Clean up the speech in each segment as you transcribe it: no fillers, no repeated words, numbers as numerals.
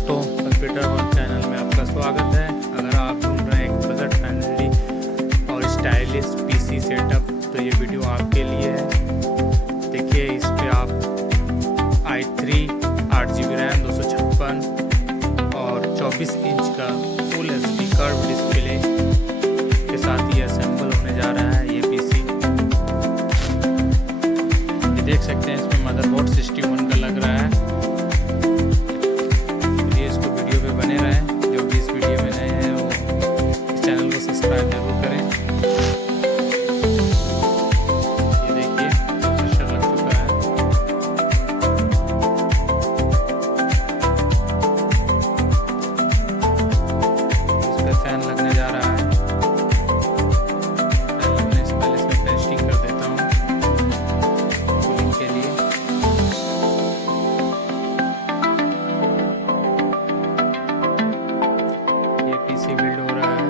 दोस्तों, computer one channel में आपका स्वागत है। अगर आप ढूंढ रहे हैं एक बजट फ्रेंडली और स्टाइलिश पीसी सेटअप तो ये वीडियो आपके लिए है। देखिए, इस पे आप i3 8GB रैम 256 और 24 इंच का फुल HD कर्व डिस्प्ले के साथ ये असेंबल होने जा रहा है ये पीसी। ये देख सकते हैं, इसमें मदरबोर्ड 61 का लग रहा है। बने रहें। जो भी इस वीडियो में नए हैं वो इस चैनल को सब्सक्राइब जरूर करें। ये देखिए, प्रोसेसर लग चुका है। इस पे फैन लगने जा रहा है। फैन लगने से पहले इसमें टेस्टिंग कर देता हूँ कूलिंग के लिए। पीसी बिल्ड हो रहा है।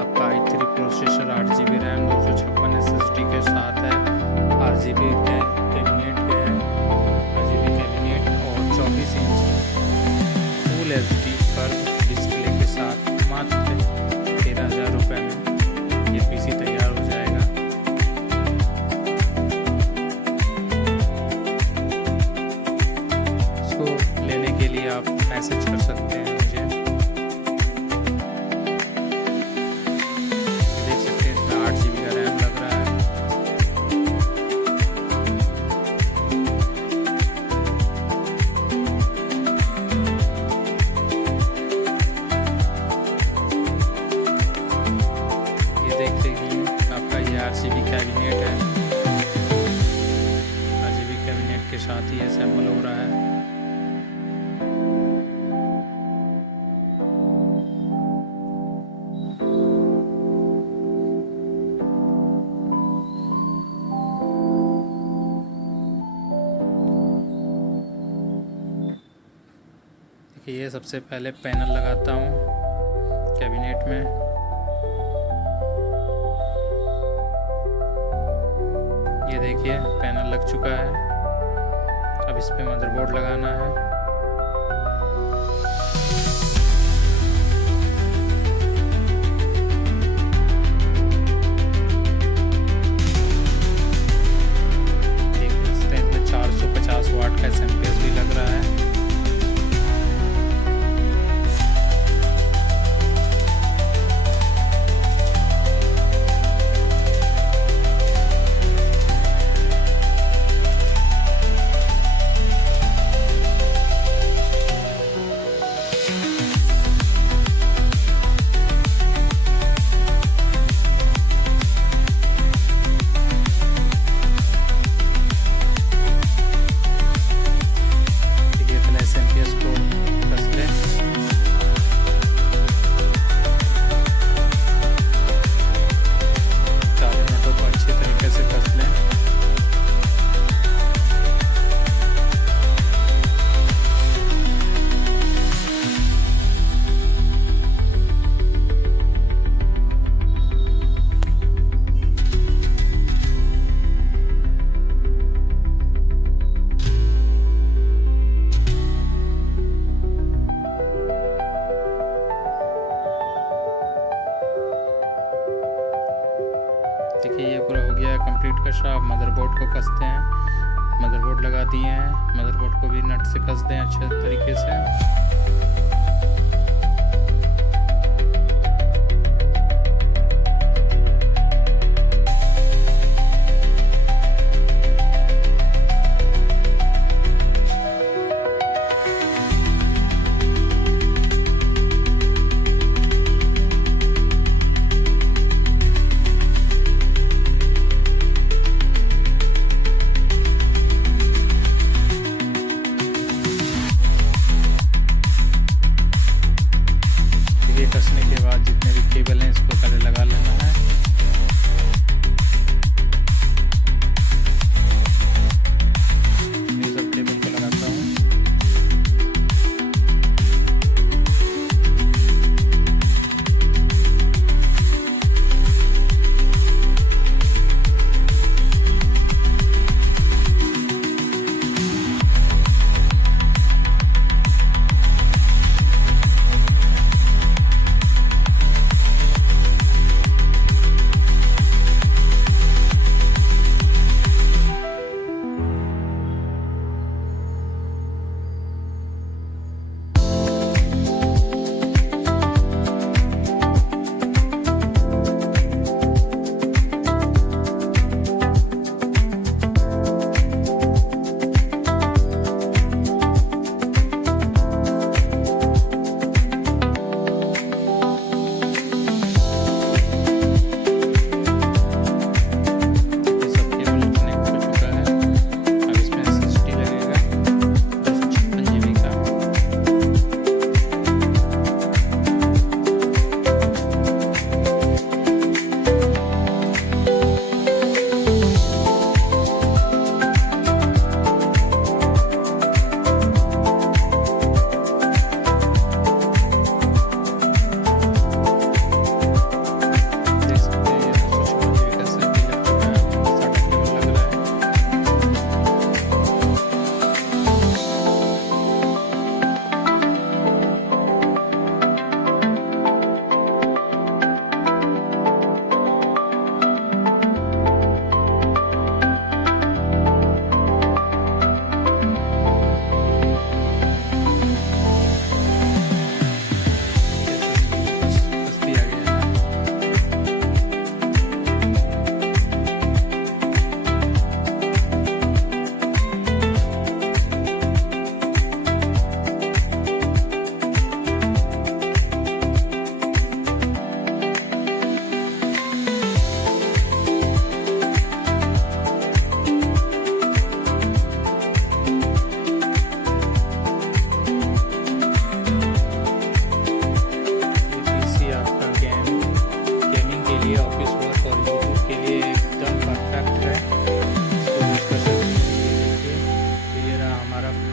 आपका i3 processor 8GB RAM 256 SSD के साथ है। RGB कैबिनेट है, RGB कैबिनेट और 24 inch full HD curve display के साथ मात्र 13,000 रुपये में ये पीसी तैयार हो जाएगा। इसको लेने के लिए आप मैसेज कर सकते हैं मुझे। आपका ये RGB कैबिनेट है। RGB कैबिनेट के साथ ही असेंबल हो रहा है। देखिए, ये सबसे पहले पैनल लगाता हूँ कैबिनेट में। ये देखिए, पैनल लग चुका है। अब इस पे मदरबोर्ड लगाना है। देख सकते हैं, इसमें 450 वाट का एसएमपीएस भी लग रहा है। देखिए, ये पूरा हो गया है कंप्लीट कसा। आप मदरबोर्ड को कसते हैं। मदरबोर्ड लगा दिए हैं। मदरबोर्ड को भी नट से कस दें अच्छे तरीके से।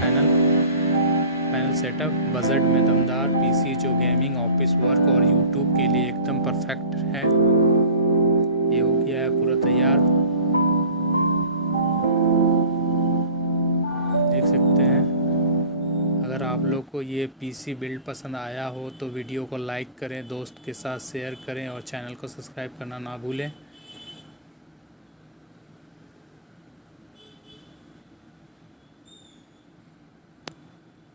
Final setup. बजट में दमदार पीसी जो गेमिंग, ऑफिस वर्क और यूट्यूब के लिए एकदम परफेक्ट है। ये हो गया है पूरा तैयार, देख सकते हैं। अगर आप लोग को ये पीसी बिल्ड पसंद आया हो तो वीडियो को लाइक करें, दोस्त के साथ शेयर करें और चैनल को सब्सक्राइब करना ना भूलें।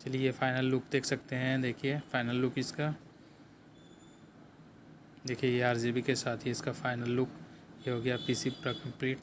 चलिए ये फाइनल लुक देख सकते हैं। देखिए फाइनल लुक इसका, देखिए ये RGB के साथ ही इसका फाइनल लुक ये हो गया पीसी पूरा कंप्लीट।